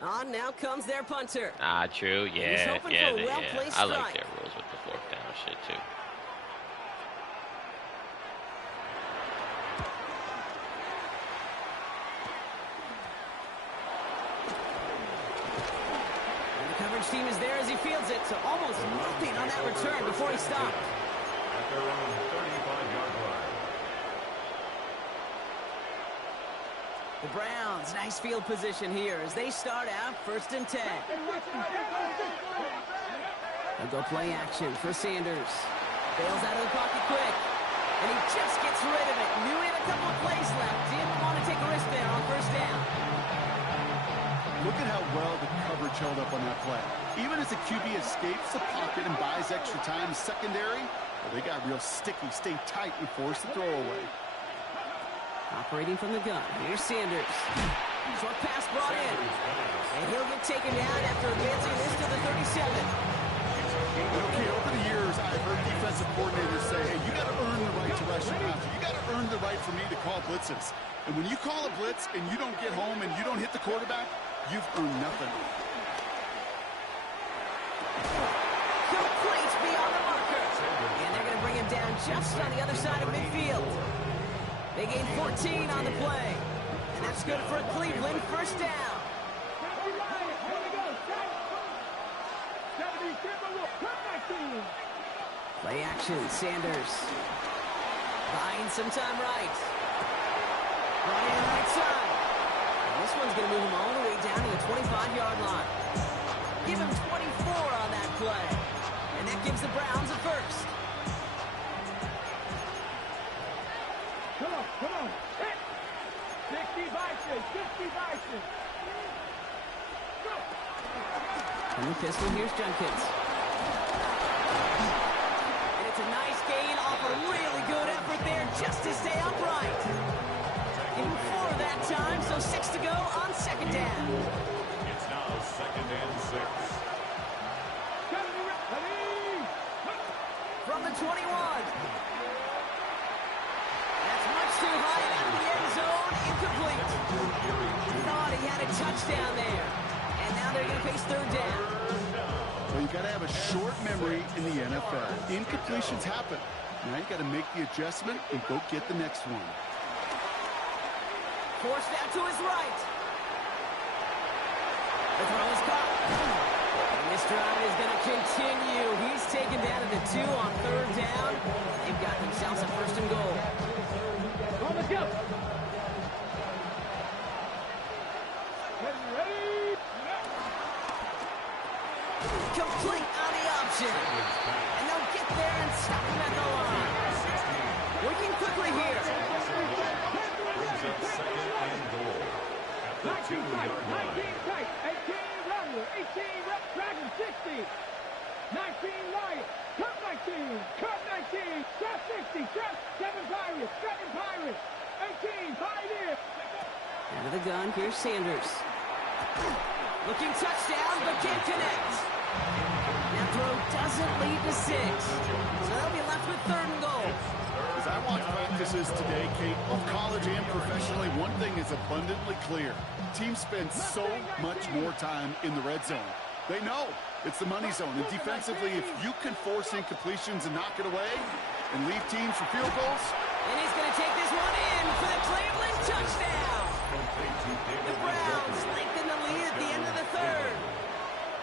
On now comes their punter. Ah, true. Yeah, hoping yeah, for a yeah. well-placed I like strike. their rules with the 4th down shit, too. And the coverage team is there as he fields it, so almost nothing on that return before he stopped. At their own 35-yard line. The Browns, nice field position here as they start out 1st and 10. They'll go play action for Sanders. Bails out of the pocket quick. And he just gets rid of it. Knew he had a couple of plays left. Didn't want to take a risk there on 1st down. Look at how well the coverage held up on that play. Even as the QB escapes the pocket and buys extra time secondary, well, they got real sticky, stay tight, and force the throw away. Operating from the gun. Here's Sanders. Short pass brought in. And he'll get taken down after advancing this to the 37. Okay, over the years, I've heard defensive coordinators say, hey, you got to earn the right to rush the passer. You got to earn the right for me to call blitzes. And when you call a blitz and you don't get home and you don't hit the quarterback, you've earned nothing. Complete beyond the marker. And they're going to bring him down just on the other side of midfield. They gain 14 on the play. And that's good for Cleveland. 1st down. Play action, Sanders. Buying some time right. Running the right side. And this one's going to move him all the way down to the 25-yard line. Give him 24 on that play. And that gives the Browns a 1st. Come on. 60 Bison. And the pistol, here's Junkins. And it's a nice gain off a really good effort there just to stay upright. Give him 4 that time, so 6 to go on 2nd down. It's now 2nd and 6. From the 21. That's much too high and out of the end zone. Incomplete. Thought he had a touchdown there. And now they're going to face 3rd down. Well, you got to have a short memory in the NFL. Incompletions happen. Now you got to make the adjustment and go get the next one. Forced out to his right. The throw is caught. And this drive is going to continue. He's taken down to the 2 on 3rd down. They've got themselves a 1st and goal. On the go. Complete on the option. And they'll get there and stop him at the line. Working quickly here. Brings up 2nd and goal at the 2-yard line. 19 tight, 18 Rattler, 18 Dragon, 60. 19 Lion, cut 19, cut 19, shot 60, shot 7 Pirates, 7 Pirates, 18, Pioneer. Out of the gun, here's Sanders. Looking touchdown, but can't connect. That throw doesn't lead to 6. So they'll be left with 3rd and goal. As I watch practices today, Kate, both college and professionally, one thing is abundantly clear. Teams spend so much more time in the red zone. They know it's the money zone. And defensively, if you can force incompletions and knock it away and leave teams for field goals. And he's going to take this one in for the Cleveland touchdown. The Browns lengthen the lead at the end of the 3rd.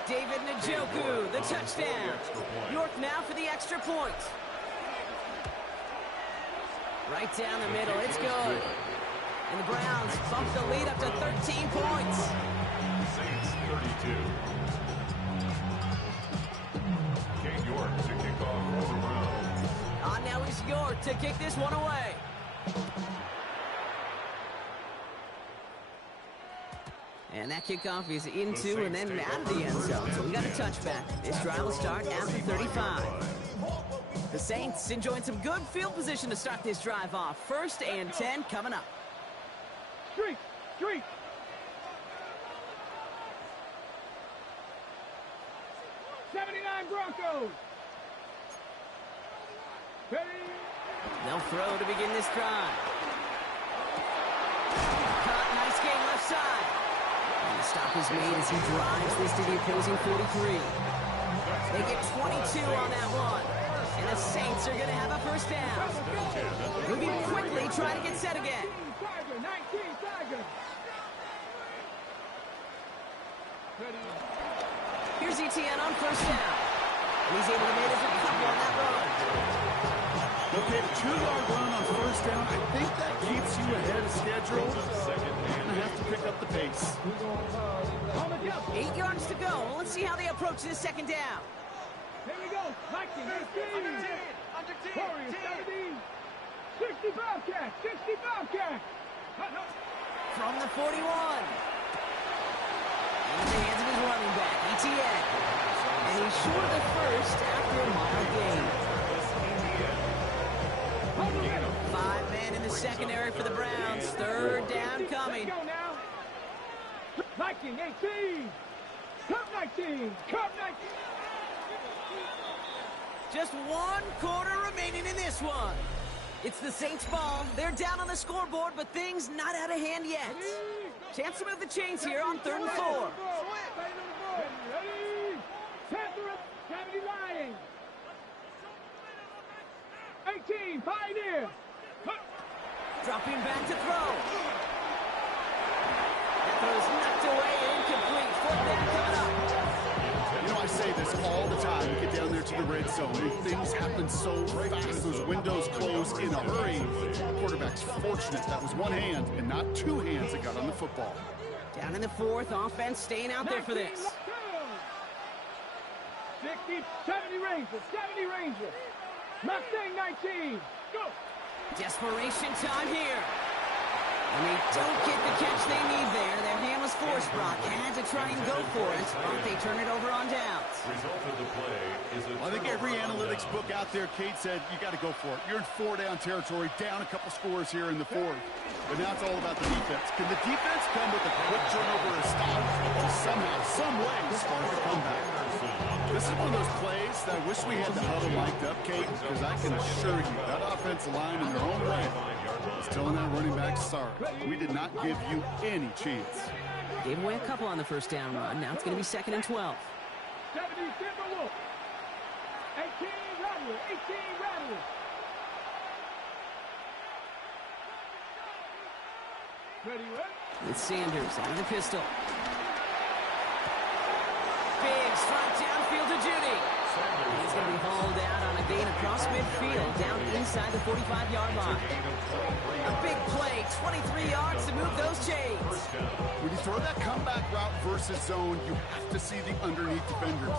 David Njoku, the touchdown. York now for the extra point. Right down the middle, it's good. And the Browns bump the lead up to 13 points. Saints 32. Kate York to kick off for the Browns. On now is York to kick this one away. And that kickoff is into and then out of the end zone. So we got a touchback. This drive will start after 35. The Saints enjoying some good field position to start this drive off. 1st and 10 coming up. Street, street. '79 Broncos. Ready. They'll throw to begin this drive. Caught, nice game left side. And the stop is made as he drives this to the opposing 43. They get 22 on that one. And the Saints are going to have a 1st down. Moving quickly, trying to get set again. 19 Tiger. Here's ETN on 1st down. And he's able to make a couple on that run. Okay, 2-yard run on 1st down. I think that keeps you ahead of schedule. You're going to have to pick up the pace. 8 yards to go. Let's see how they approach this 2nd down. Here we go. Vikings, 18. Warriors, 17. 60 Bobcats, 60 Bobcats. From the 41. Into the hands of his running back, ETN. And he's short of the 1st after a mile gain. 5 men in the secondary for the Browns. 3rd down coming. Let's go now. Viking, 18. Cup 19. Cup 19. Just 1 quarter remaining in this one. It's the Saints ball. They're down on the scoreboard, but things not out of hand yet. Chance to move the chains here on 3rd and 4. Ready? Panther, 70 Lions. 18, Pioneer. Dropping back to throw. That throw's knocked away, incomplete. 4th down coming up. You know, I say this all the time. You get down there to the red zone, and things happen so fast. Those windows close in a hurry. Quarterback's fortunate that was one hand and not 2 hands that got on the football. Down in the 4th, offense staying out there for this. 60, 70 Rangers, 70 Rangers. Mustang 19. Go. Desperation time here. And they don't get the catch they need there. Their hand was forced, Brock. Had to try and go for it, but they turn it over on downs. Result of the play is a I think every analytics book out there, Kate, said you got to go for it. You're in 4-down territory, down a couple scores here in the 4th. But now it's all about the defense. Can the defense come with a quick turnover or stop to somehow, some way start the comeback? This is one of those plays that I wish we had the huddle mic'd up, Kate, because I can assure you that offensive line in their own way is telling that running back, sorry, we did not give you any chance. Gave away a couple on the 1st down run. Now it's going to be 2nd and 12. 70 Timberwolves. 18 Rattlers. 18 Rattlers. Ready, what? With Sanders out of the pistol. Big strike downfield to Judy. He's going to be hauled out on a gain across midfield, down inside the 45-yard line. A big play, 23 yards to move those chains. When you throw that comeback route versus zone, you have to see the underneath defenders.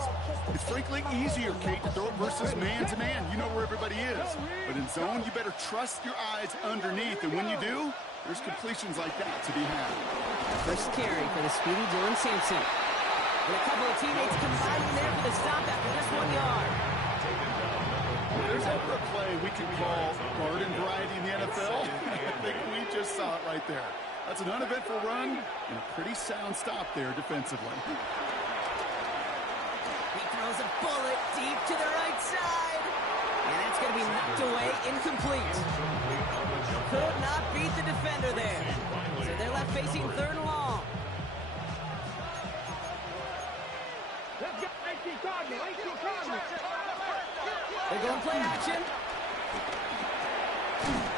It's frankly easier, Kate, to throw it versus man-to-man. You know where everybody is. But in zone, you better trust your eyes underneath. And when you do, there's completions like that to be had. First carry for the speedy Dylan Sampson. And a couple of teammates combining there for the stop after just 1 yard. If there's ever a play we can call garden variety in the NFL, I think we just saw it right there. That's an uneventful run and a pretty sound stop there defensively. He throws a bullet deep to the right side. And that's going to be knocked away, incomplete. Could not beat the defender there. So they're left facing 3rd and long. Let's go. 18 Cardinals. 18 Cardinals. They're going play action.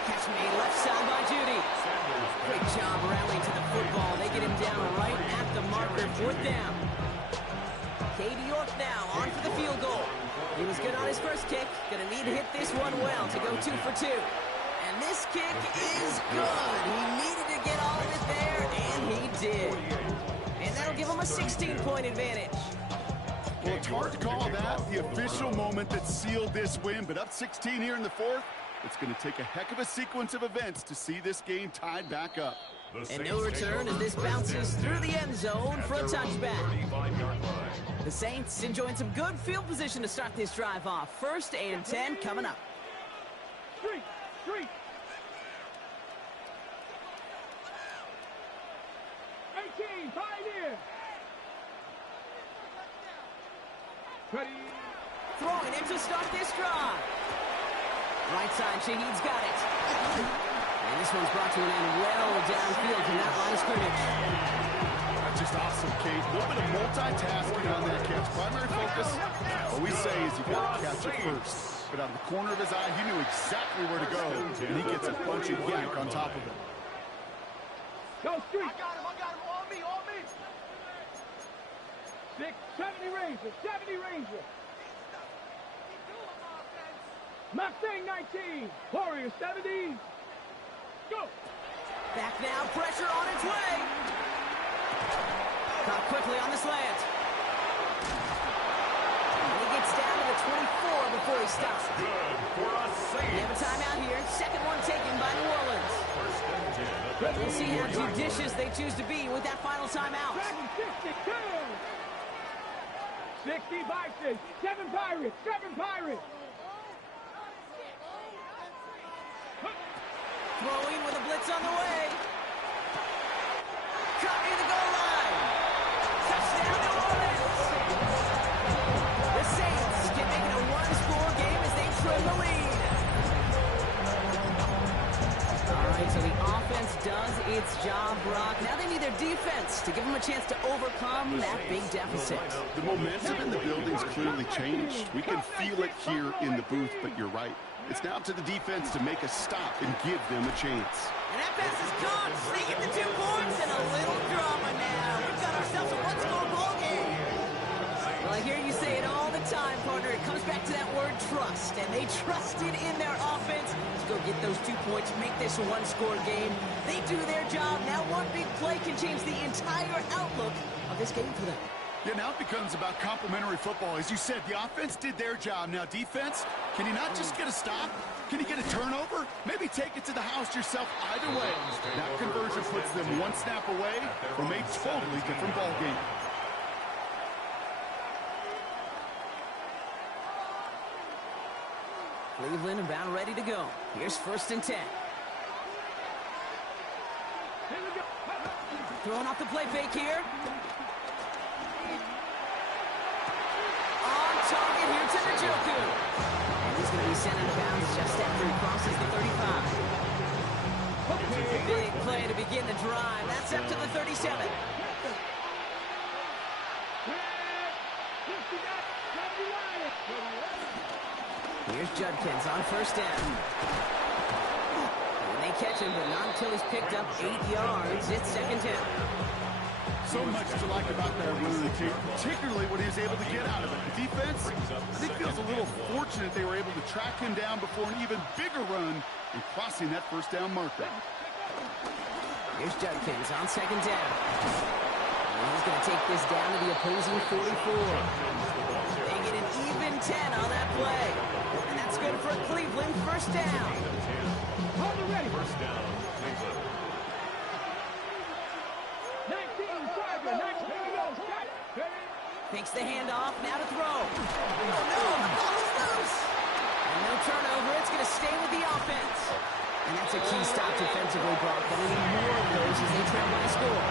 Catch made left side by Judy. Great job rallying to the football. They get him down right at the marker. 4th down. Katie York now on for the field goal. He was good on his first kick. Going to need to hit this one well to go 2 for 2. And this kick is good. He needed to get all of it there, and he did. And that'll give him a 16-point advantage. Well, it's hard to call that the official moment that sealed this win, but up 16 here in the 4th, it's going to take a heck of a sequence of events to see this game tied back up. And no return as this bounces through the end zone for a touchback. The Saints enjoying some good field position to start this drive off. 1st and 10 coming up. Street. 18 Pioneer. Ready. Throwing it to start this drive. Right side, Shaheed's got it. And this one's brought to an end well downfield from that line of scrimmage. That's just awesome, Kate. A little bit of multitasking on that catch. Primary focus, all we say is you got to catch it first. But out of the corner of his eye, he knew exactly where to go, and he gets a bunch of yank on top of it. Go Street. I got him. On me. 6, 70 Ranger. 70 Ranger. Mustang 19. Warrior 70. Go. Back now, pressure on its way. Caught quickly on the slant. And he gets down to the 24 before he stops. Good for a save. They have a timeout here. Second one taken by New Orleans. We'll see how judicious they choose to be with that final timeout. 62. 60 Bison. 7 Pirates. 7 Pirates. Throwing with a blitz on the way. Caught near the goal line. Touchdown, New Orleans. The Saints can make it a one-score game as they trim the lead. All right, so the offense does its job, Brock. Now they need their defense to give them a chance to overcome that big deficit. The momentum in the building's clearly changed. We can feel it here in the booth, but you're right. It's now up to the defense to make a stop and give them a chance. And that pass is caught, sneaking the 2 points, and a little drama now. We've got ourselves a one-score ball game. Well, I hear you say it all the time, partner. It comes back to that word trust, and they trusted in their offense to go get those 2 points, make this a one-score game. They do their job. Now one big play can change the entire outlook of this game for them. Yeah, now it becomes about complementary football. As you said, the offense did their job. Now defense, can you not just get a stop? Can you get a turnover? Maybe take it to the house yourself. Either way, that conversion puts them one snap away from a totally different ball game. Cleveland about ready to go. Here's 1st and 10. Throwing off the play fake here. On target here to Njoku. And he's going to be sent out of bounds just after he crosses the 35. Big play to begin the drive. That's up to the 37. 59 Here's Judkins on first down. And they catch him, but not until he's picked up 8 yards. It's second down. So much to like about that run of the tape, particularly what he was able to get out of it. The defense, I think, feels a little fortunate they were able to track him down before an even bigger run and crossing that first down marker. Here's Judkins on second down. And he's going to take this down to the opposing 44. They get an even 10 on that play. And that's good for Cleveland. First down. Hold it ready. First down, Cleveland. 19, 19. Here we go. Fakes the handoff. Now to throw. Oh, no. The ball is loose. And no turnover. It's going to stay with the offense. And that's a key stop defensively, Brock. But we need more of those as they trail by a score.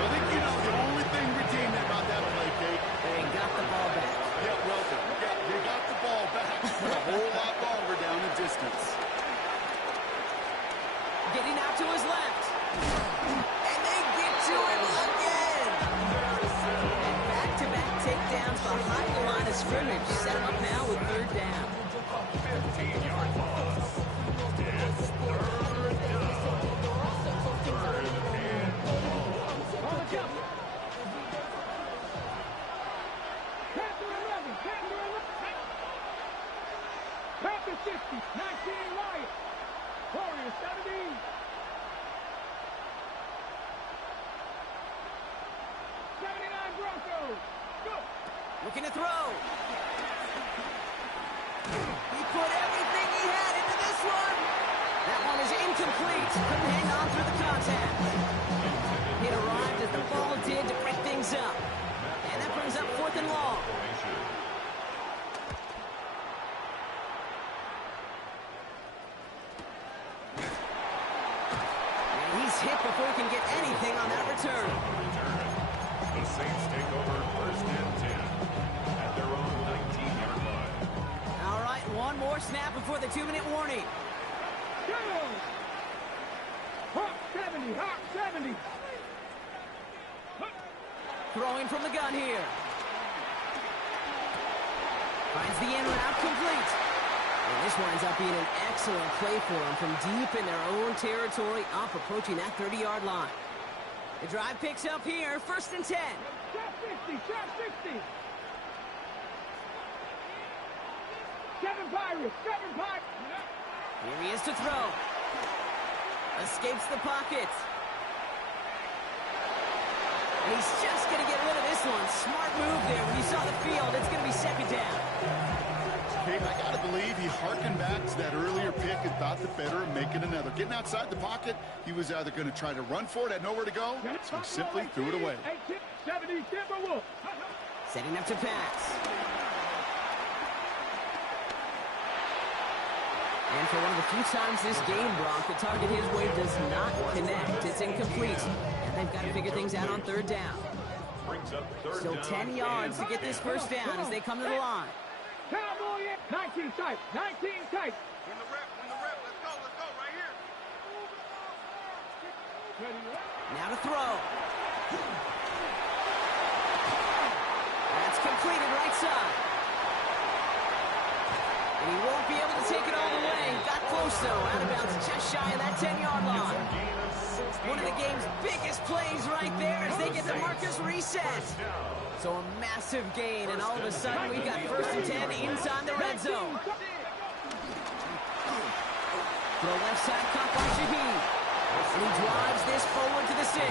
I think you know the only thing redeemed about that play, Kate. They got the ball back. Yeah, well done. Yeah, they got the ball back, but a whole lot longer down the distance. Getting out to his left. And they get to him again. And back-to-back takedowns behind the line of scrimmage. Set him up now with third down. 15-yard loss. It's third down. Third and On the jump. Panther 11. Panther 11. Panther 60. 19 Wyatt. Warriors 70. 79 Broncos. Go. Looking to throw. He put everything he had into this one. That one is incomplete. Couldn't hang on through the contact. It arrived as the ball did to break things up. And that brings up fourth and long. And he's hit before he can get anything on that return. The Saints take over first and 10 at their own 19-yard line. All right, one more snap before the 2-minute warning. Go. Hawk 70. Hawk 70. Throwing from the gun here. Finds the in route complete. And this winds up being an excellent play for them from deep in their own territory, up approaching that 30-yard line. The drive picks up here, first and 10. Shot 60. Shot 60. 7 Pirates. 7 Pirates. Here he is to throw. Escapes the pocket. And he's just going to get rid of this one. Smart move there. When you saw the field, it's going to be second down. Kate, I got to believe he harkened back to that earlier pick and thought the better of making another. Getting outside the pocket, he was either going to try to run for it, had nowhere to go, so he simply threw it away. 70 Timberwolves. Setting up to pass. And for one of the few times this game, Brock, the target his way does not connect. It's incomplete. And they've got to figure things out on third down. Brings up third Still down 10 yards to get this first down as they come to the line. Cowboy 19 tight. 19 tight. Win the rep, let's go, right here. Now to throw. That's completed right side. And he won't be able to take it all the way. Got close, though. Out of bounds, just shy of that 10-yard line. One of the game's biggest plays right there as they get the markers reset. So a massive gain, and all of a sudden we've got first and 10 inside the red zone. Throw left side, caught by Shaheed. And he drives this forward to the 6.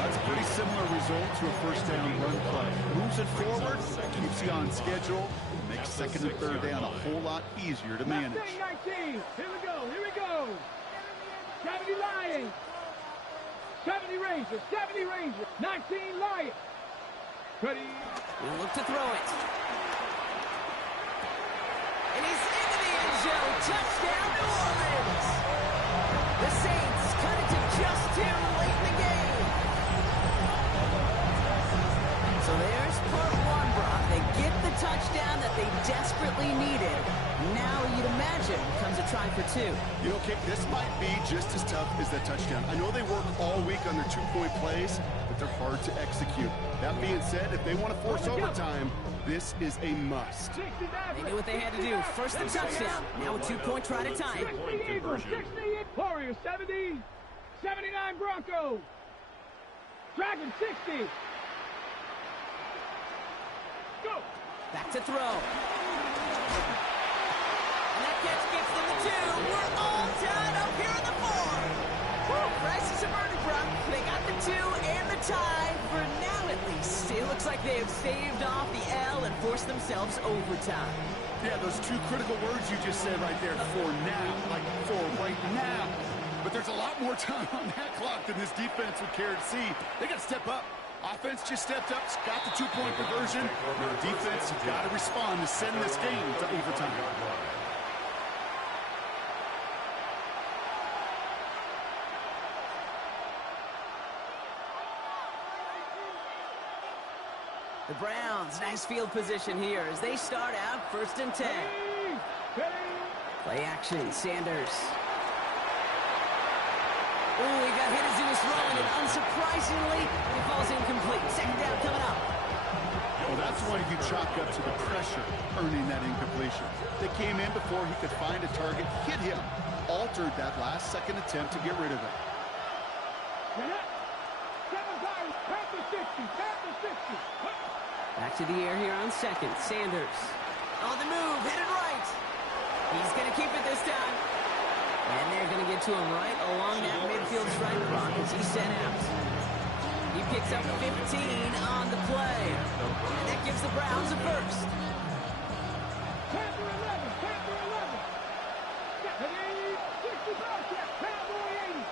That's a pretty similar result to a first down run play. Moves it forward, keeps you on schedule, makes second and third down a whole lot easier to manage. 19. Here we go. 70 Lions. 70 Rangers. 70 Rangers. 19 Lions. Ready. He'll look to throw it. And he's into the end zone. Touchdown, New Orleans. The Saints cut it to just 2 late in the game. So there's part one, Brock. They get the touchdown that they desperately needed. Now, you'd imagine, comes a try for 2. You know, Kate, this might be just as tough as that touchdown. I know they work all week on their 2-point plays, but but they're hard to execute. That being said, if they want to force overtime, this is a must. They knew what they had to do. First and touchdown. Now a 2-point try to tie it. 60 Eagles, 60 Warriors, 70, 79 Broncos. Dragons, 60. Go. Back to throw. And that catch gets them the 2. We're all tied up here in the 4. Crisis averted, Brock. They got the 2 and the tie for now at least. It looks like they have saved off the L and forced themselves overtime. Yeah, those 2 critical words you just said right there, for now, like for right now. But there's a lot more time on that clock than this defense would care to see. They got to step up. Offense just stepped up, got the 2-point conversion. Now defense, you got to respond to send this game to overtime. The Browns, nice field position here as they start out 1st and 10. Play action, Sanders. Ooh, he got hit as he was throwing, and unsurprisingly, he falls incomplete. Second down coming up. Well, that's why you chalk up to the pressure, earning that incompletion. They came in before he could find a target, hit him, altered that last-second attempt to get rid of it. Back to the air here on 2nd. Sanders. On the move, headed right. He's going to keep it this time. And they're going to get to him right along that midfield strike block as he set out. He picks up 15 on the play. And that gives the Browns a first. Panther 11, Panther 11. 60 Bobcat, Cowboy 80.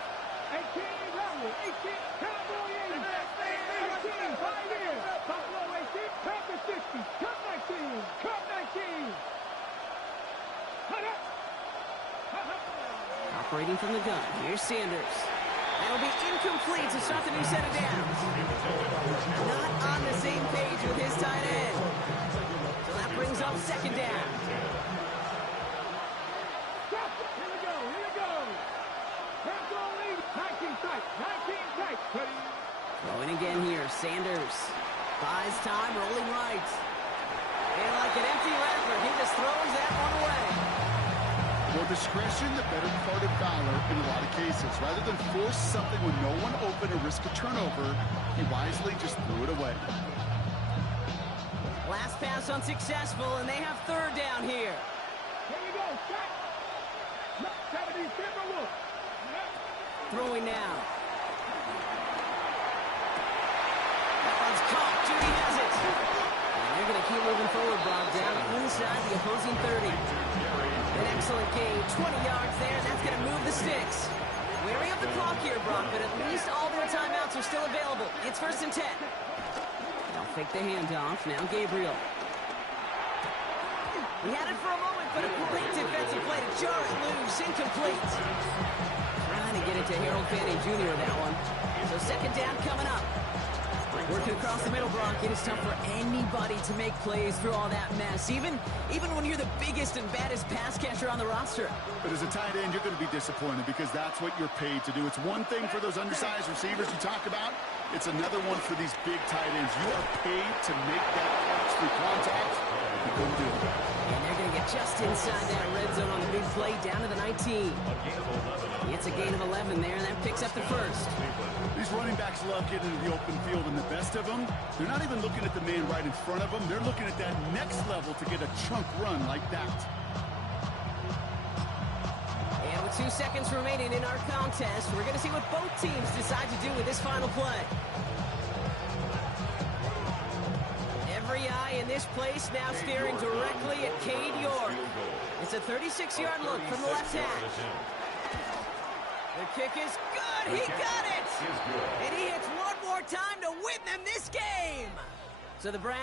18 Rebel, 18 Cowboy 80. 18, 5 years. Buffalo 18, Panther 60. Cup 19, Cup 19. Hut up. Operating from the gun. Here's Sanders. That'll be incomplete to start the new set of downs. Not on the same page with his tight end. So that brings up 2nd down. Here we go, here we go. Panther 19 tight, 19 tight. Throwing again here. Sanders buys time, rolling right. And like an empty wrapper, he just throws that one away. Well, discretion, the better part of valor in a lot of cases. Rather than force something with no one open or risk a turnover, he wisely just threw it away. Last pass unsuccessful, and they have 3rd down here. Here we go, shot. 70 Timberwolf. Throwing now. That one's caught. Judy has it. And they're going to keep moving forward, Bob, down inside the opposing 30. An excellent gain, 20 yards there, and that's going to move the sticks. Wary of the clock here, Brock, but at least all their timeouts are still available. It's 1st and 10. They'll fake the handoff. Now Gabriel. He had it for a moment, but a great defensive play to jar it loose. Incomplete. Trying to get it to Harold Fanning Jr. that one. So 2nd down coming up. Working across the middle, Brock. It is tough for anybody to make plays through all that mess, even when you're the biggest and baddest pass catcher on the roster. But as a tight end, you're going to be disappointed because that's what you're paid to do. It's one thing for those undersized receivers you talk about. It's another one for these big tight ends. You are paid to make that catch through contact. You couldn't do it. And they're going to get just inside that red zone on the big play down to the 19. It's a gain of 11 there, and that picks up the first. These running backs love getting into the open field, and the best of them, they're not even looking at the man right in front of them. They're looking at that next level to get a chunk run like that. And with 2 seconds remaining in our contest, we're going to see what both teams decide to do with this final play. Every eye in this place now staring directly at Cade York. It's a 36-yard look from the left hash. The kick is good. He got it. And he hits one more time to win them this game. So the Browns